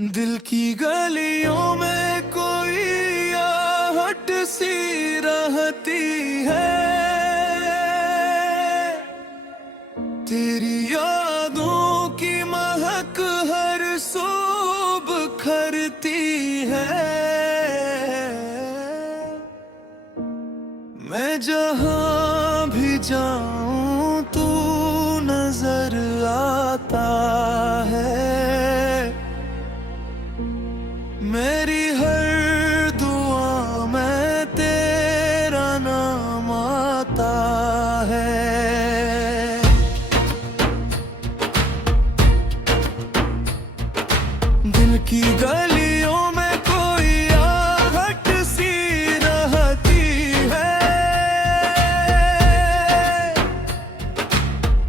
दिल की गलियों में कोई आहट सी रहती है, तेरी यादों की महक हर सुबह खरती है। मैं जहां भी जाऊं तू नजर आता है, मेरी हर दुआ में तेरा नाम आता है। दिल की गलियों में कोई आहट सी रहती है,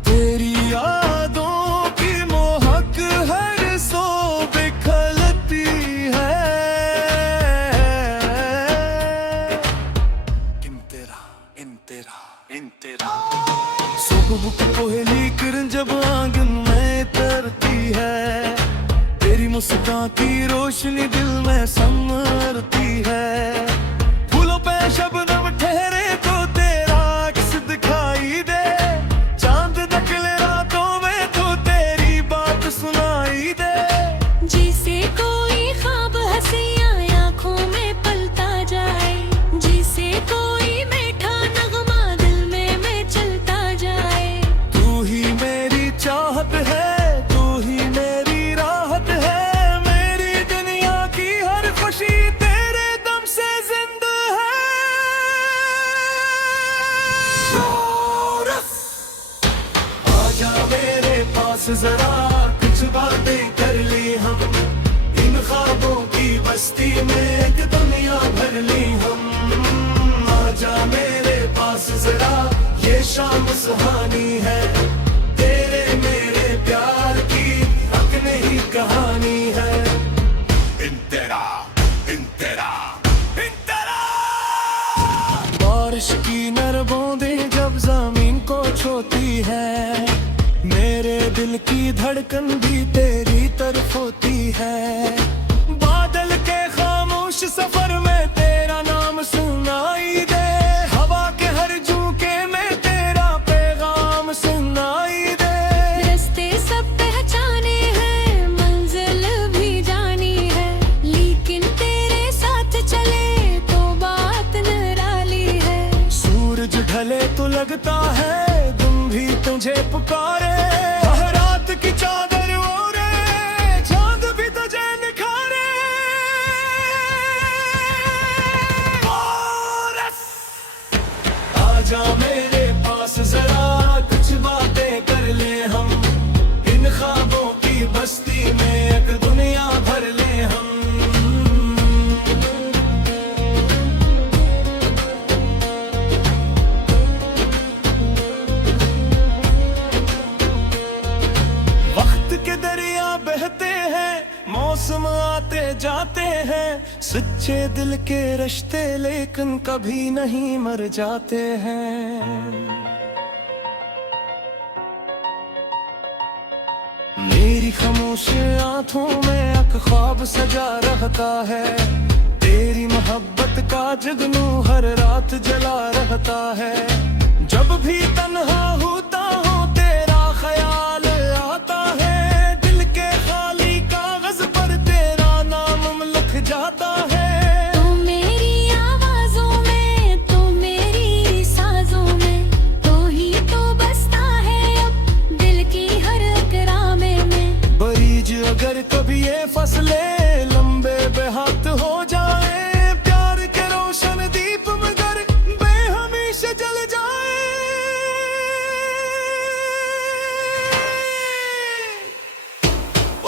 तेरी यादों की महक हर सो बिखरती है। सुबह की पहली किरण जब आंगन में तरती है, तेरी मुस्कान की रोशनी दिल में संवरती है। फूलों पे शबनम ठहरे तो तेरा अक्स दिखाई दे, चांद निकले रातों में तो तेरी बात सुनाई दे। जिसे कोई ख्वाब हंसियां आँखों में पलता जाए, जिसे कोई मीठा नगमा दिल में चलता जाए। तू ही मेरी चाहत है, तू ही मेरी राहत है, मेरी दुनिया की हर खुशी तेरे दम से जिंदा है। आजा मेरे पास जरा कुछ बातें कर ली हम, इन ख्वाबों की बस्ती में एक दुनिया भर ली हम। आजा मेरे पास जरा ये शाम सुहानी है, तेरे मेरे प्यार की हक नहीं कहानी है। इंतेरा इंतेरा इंतेरा। बारिश की नर बूंदें जब जमीन को छूती है, मेरे दिल की धड़कन भी तेरी तरफ होती है। बादल के खामोश सफर में तेरा नाम सुनाई दे, हवा के हर झोंके में तेरा पैगाम सुनाई दे। रास्ते सब पहचाने हैं, मंजिल भी जानी है, लेकिन तेरे साथ चले तो बात निराली है। सूरज ढले तो लगता है तुम भी तुझे पुकारे, रात की चादर ओढ़े चांद भी तुझे निखारे। आजा मेरे पास जरा कुछ बातें कर ले हम, इन ख्वाबों की बस्ती में एक दुनिया भर ले हम। वक्त के दरिया बहते हैं, मौसम आते जाते हैं, सच्चे दिल के रिश्ते लेकिन कभी नहीं मर जाते हैं। मेरी खामोश आंखों में एक ख्वाब सजा रहता है, तेरी मोहब्बत का जगनू हर रात जला रहता है। जब भी तन्हा होता हूँ तेरा ख्याल आता है, दिल के खाली कागज पर तेरा नाम लिख जाता है। तू मेरी आवाजों में, तू मेरी साजों में, तू ही तो बसता है अब दिल की हर करामे में। बरीज अगर कभी ये फसले लंबे बेहात हो जाए, प्यार के रोशन दीप मगर बेहमीशा जल जाए।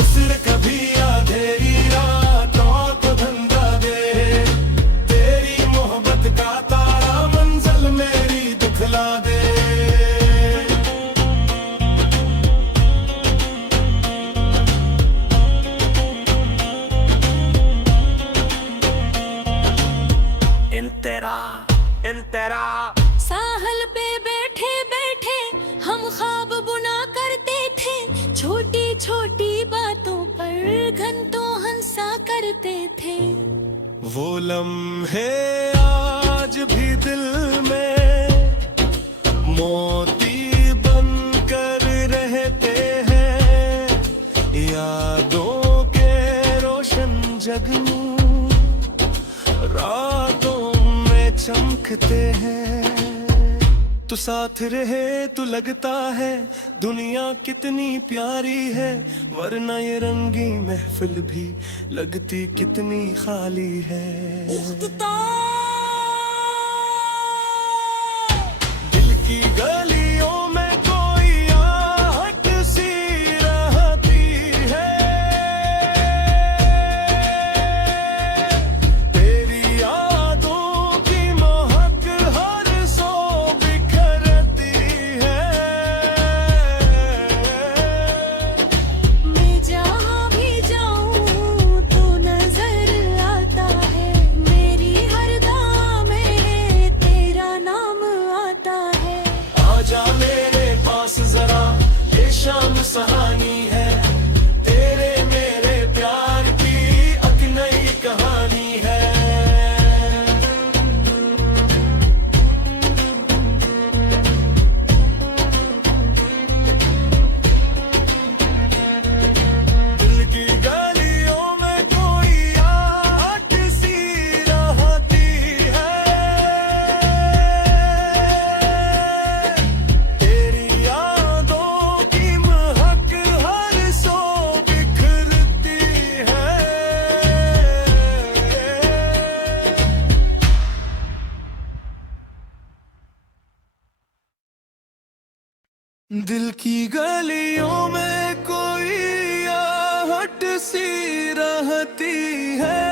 उसने कभी अंधेरी रातों को धंधा दे, तेरी मोहब्बत का तारा मंजिल मेरी दिखला दे। इंतेरा साहल पे बैठे बैठे हम ख्वाब बुना करते थे, छोटी छोटी बातों पर घंटों हंस लगते थे। वो लम्हे आज भी दिल में मोती बन कर रहते हैं, यादों के रोशन जगनू रातों में चमकते हैं। तू साथ रहे तो लगता है दुनिया कितनी प्यारी है, वरना ये रंगी महफिल भी लगती कितनी खाली है। दिल की गलियों में कोई आहट सी रहती है, तेरी यादों की महक हर सौ बिखरती है। मैं जहाँ भी जाऊँ तो नजर आता है, मेरी हर दुआ में तेरा नाम आता है। आजा मेरे पास जरा, ये शाम सहानी है, तेरे मेरे प्यार की एक नई कहानी है। दिल की गलियों में कोई आहट सी रहती है, तेरी यादों की महक हर सौ बिखरती है। दिल की गलियों में कोई आहट सी रहती है,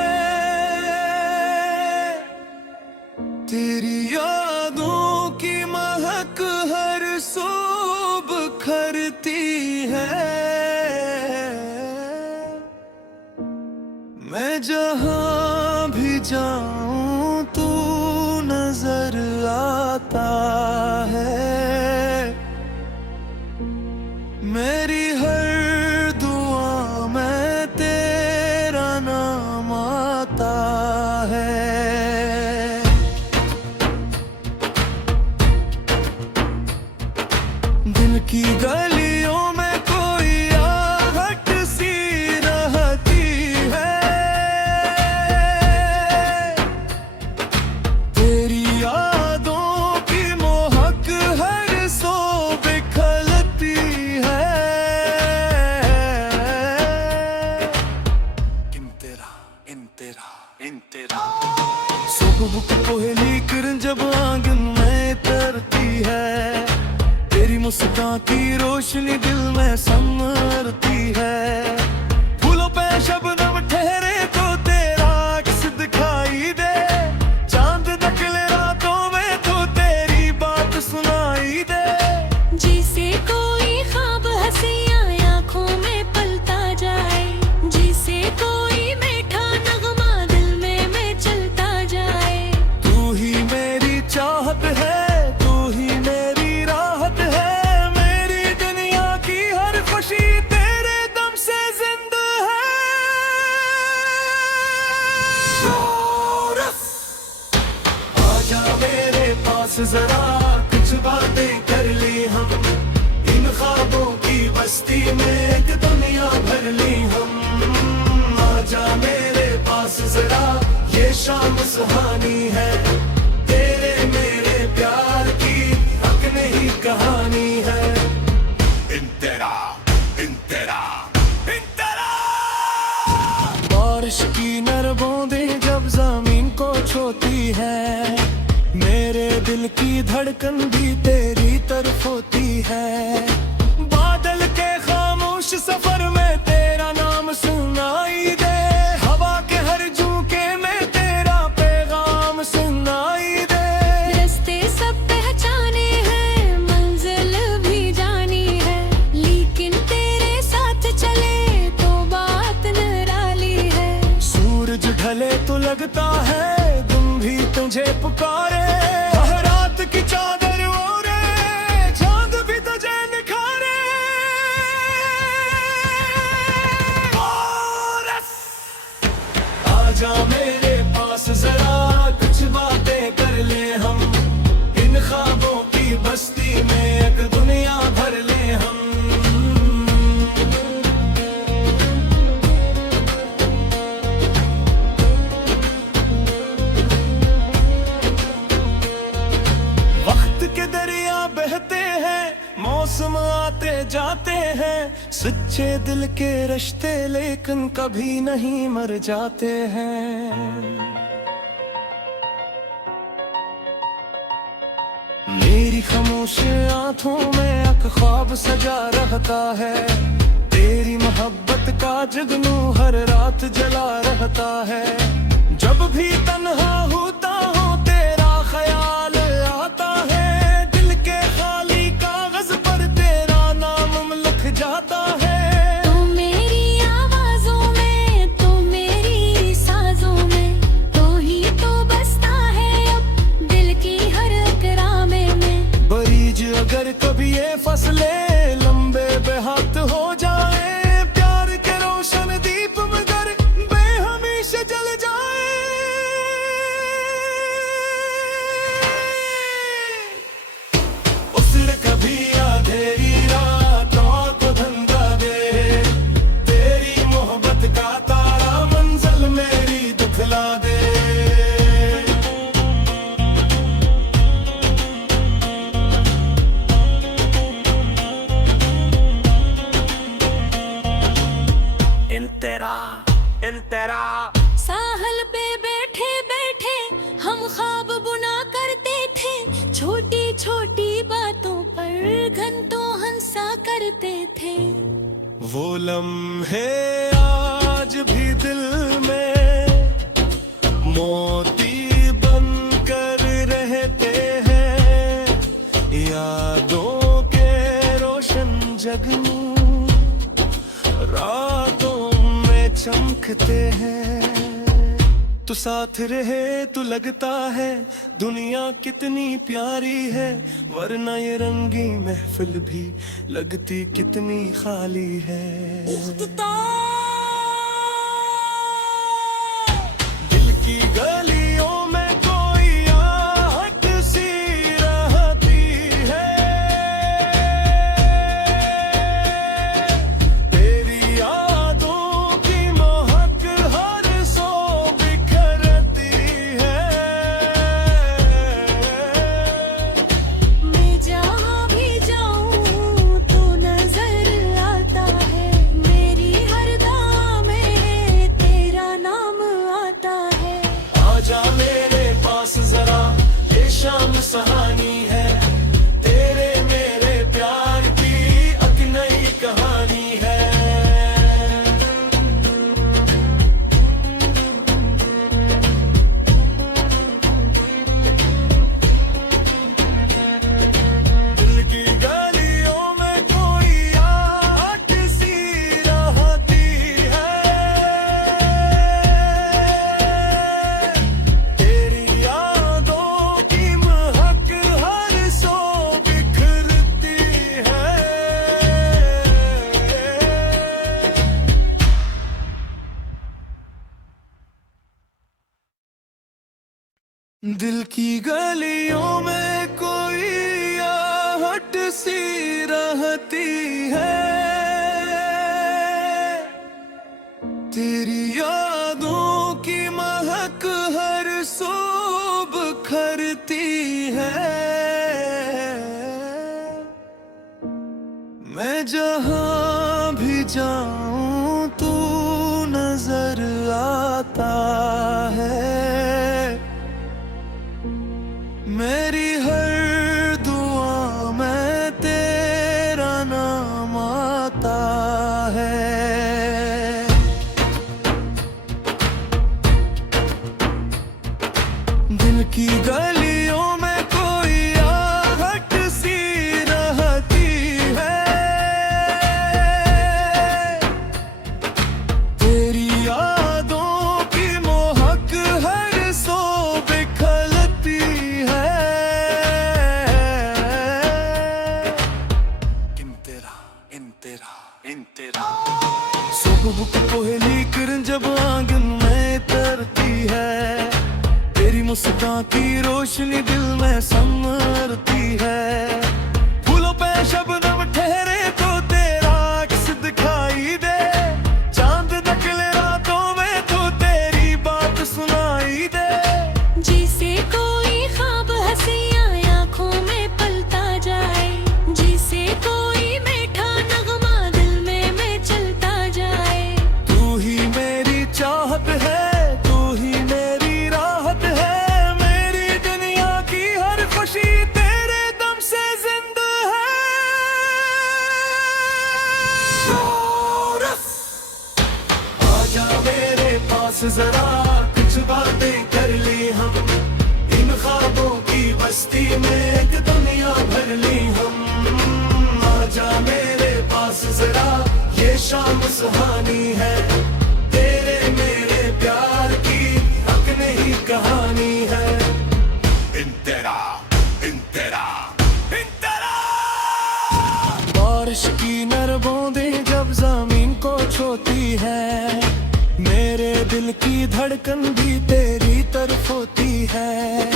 तेरी यादों की महक हर सौ बिखरती है। मैं जहाँ भी जाऊँ तू नजर आता है, मेरी हर दुआ में तेरा नाम आता है। दिल की गलियों में कोई आहट सी रहती है, तेरी यादों की महक हर सौ बिखरती है। इंतेरा सुबह पहली किरण जब आंगन में तरती है, तेरी मुस्कान की रोशनी दिल में समरती है। फूलों पे शबनम ठहरे तो तेरा अक्स दिखाई दे, चांद निकले रातों में तो तेरी बात सुनाई दे। जिसे कोई ख्वाब हंसियाँ आँखों में पलता जाए, जिसे कोई मीठा नगमा दिल में चलता जाए। तू ही मेरी चाहत है, तू ही मेरी राहत है, मेरी दुनिया की हर खुशी तेरे दम से जिंदा है। आजा मेरे पास जरा, कुछ बातें कर ली हम, इन ख्वाबों की बस्ती में एक दुनिया भर ली हम। आजा मेरे पास जरा, ये शाम सुहानी है, तेरे मेरे प्यार की एक नई कहानी है। इंतेरा इंतेरा इंतेरा। बारिश की नर बूंदें जब जमीन को छूती है, मेरे दिल की धड़कन भी तेरी तरफ होती है। बादल के खामोश सफर में तेरा नाम सुनाई दे, हवा के हर झोंके में तेरा पैगाम सुनाई दे। रास्ते सब पहचाने हैं, मंजिल भी जानी है, लेकिन तेरे साथ चले तो बात निराली है। सूरज ढले तो लगता है तुम भी तुझे पुकारे, रात की चादर ओढ़े चांद भी तुझे निखारे। आजा मेरे पास जरा कुछ बातें कर ले हम, इन ख्वाबों की बस्ती में एक दुनिया भर ले हम। वक्त के दरिया बहते हैं, मौसम आते जाते हैं, सच्चे दिल के रिश्ते लेकिन कभी नहीं मर जाते हैं। मेरी खामोश आंखों में एक ख्वाब सजा रहता है, तेरी मोहब्बत का जुगनू हर रात जला रहता है। जब भी तन्हा होता हूँ तेरा ख्याल आता है, दिल के खाली कागज पर तेरा नाम लिख जाता है। तू मेरी आवाज़ों में, तू मेरी साज़ों में, तू ही तो बसता है अब दिल की हर करामे में। बरीज अगर कभी ये फसले लंबे बेहात हो जाए, प्यार के रोशन दीप मगर बेहमीशा जल जाए। उसने कभी अंधेरी रातों को धंधा दे, तेरी मोहब्बत का तारा मंजिल मेरी दिखला दे। तेरा साहल पे बैठे बैठे हम ख्वाब बुना करते थे, छोटी छोटी बातों पर घंटों हंसा करते थे। वो लम्हे आज भी दिल में मोती बन कर रहते हैं, यादों के रोशन जगनू रातों में चमकते हैं। तू साथ रहे तो लगता है दुनिया कितनी प्यारी है, वरना ये रंगी महफिल भी लगती कितनी खाली है। दिल की गलियों में कोई आहट सी रहती है, तेरी यादों की महक हर सो बिखरती है। मैं जहाँ भी जाऊँ तू नजर आता है, मेरी हर दुआ में तेरा नाम आता है। आजा मेरे पास जरा ये शाम सुहानी है, तेरे मेरे प्यार की एक नई कहानी है। दिल की गलियों में कोई आहट सी रहती है, तेरी यादों की महक हर सो बिखरती है। दिल की गलियों में कोई आहट सी रहती है, तेरी यादों की महक हर सो बिखरती है। मैं जहाँ भी जाऊँ तू नजर आता है, मेरी हर दुआ में तेरा नाम आता है। दिल की गलियों में कोई आहट सी रहती है, तेरी यादों की महक हर सो बिखरती है। सुबह की पहली किरण जब आंगन में तरती मुस्कान की रोशनी दिल में संवरती है। फूलों पे शबनम ठहरे तो तेरा अक्स दिखाई दे, चांद निकले रातों में तो तेरी बात सुनाई दे। जिसे कोई ख्वाब हंसियां आंखों में पलता जाए, जिसे कोई मीठा नगमा दिल में चलता जाए। तू ही मेरी चाहत है, तू ही मेरी राहत है, मेरी दुनिया की हर खुशी तेरे दम से जिंदा है। आजा मेरे पास जरा कुछ बातें कर ली हम, इन ख्वाबों की बस्ती में एक दुनिया भर ली हम। आजा मेरे पास जरा ये शाम सुहानी है, तेरे मेरे प्यार की हक नहीं कहानी है। इंतेरा इंतेरा इंतेरा। बारिश की नर बूंदें जब जमीन को छूती है, मेरे दिल की धड़कन भी तेरी तरफ होती है।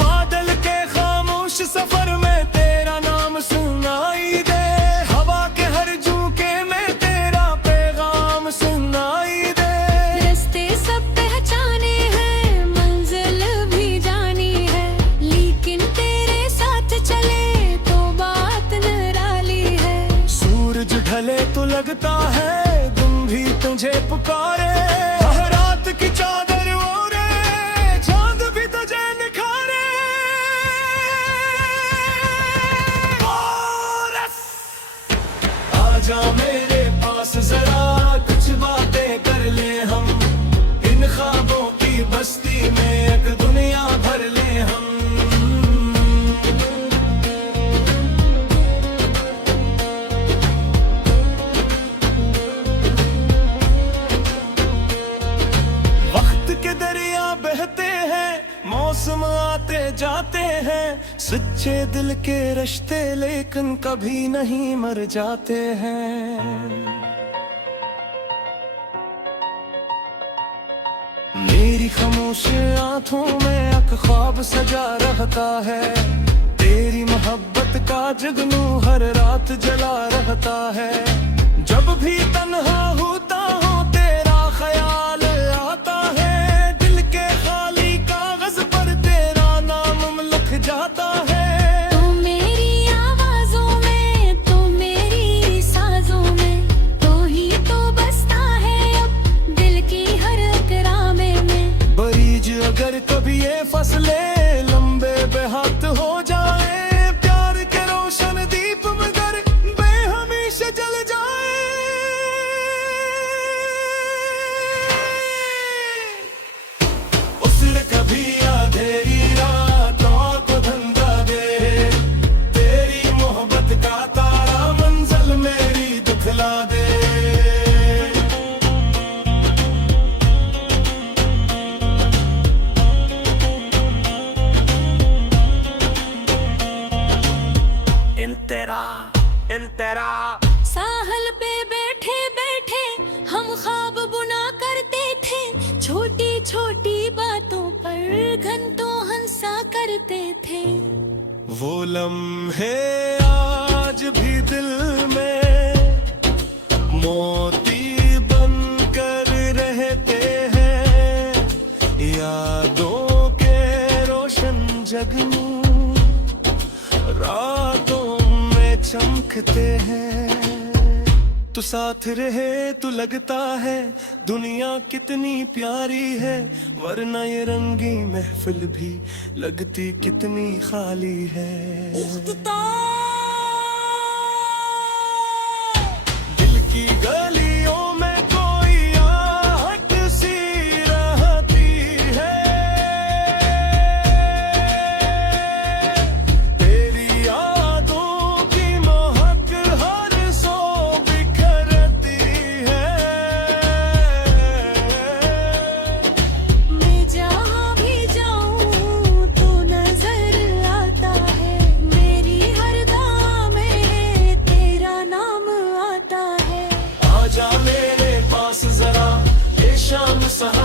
बादल के खामोश सफर में तेरा नाम सुनाई दे, हवा के हर झोंके में तेरा पैगाम सुनाई दे। रास्ते सब पहचाने हैं, मंजिल भी जानी है, लेकिन तेरे साथ चले तो बात निराली है। सूरज ढले तो लगता है दिन भी तुझे पुकारे, रात की चादर ओढ़े चांद भी तुझे निखारे। आजा मेरे पास जरा कुछ बातें कर ले हम, इन ख्वाबों की बस्ती में एक दुनिया भर ले हम। बहते हैं मौसम आते जाते हैं, सच्चे दिल के रिश्ते लेकिन कभी नहीं मर जाते हैं। मेरी खामोश आंखों में एक ख्वाब सजा रहता है, तेरी मोहब्बत का जगनू हर रात जला रहता है। जब भी तन्हा होता हूँ तेरा ख्याल आता है, जाता है। तू मेरी आवाजों में, तू मेरी साजों में, तू ही तो बसता है अब दिल की हर करामे में। बरीज अगर कभी ये फसले लंबे बेहात हो जाए, प्यार के रोशन दीप मगर बेहमेशा जल जाए। उसने कभी अंधेरी तेरा साहल पे बैठे बैठे हम ख्वाब बुना करते थे, छोटी छोटी बातों पर घंटों हंसा करते थे। वो लम्हे आज भी दिल में मोती बन कर रहते हैं, यादों के रोशन जगनू रातों चमकते हैं। तू साथ रहे तो लगता है दुनिया कितनी प्यारी है, वरना ये रंगी महफिल भी लगती कितनी खाली है। दिल की गलियों में कोई आहट सी रहती है, तेरी यादों की महक हर सो बिखरती है। मैं जहाँ भी जाऊँ तो नजर आता है, मेरी हर गाँव में तेरा नाम आता है। आजा मेरे पास जरा ये शाम सहा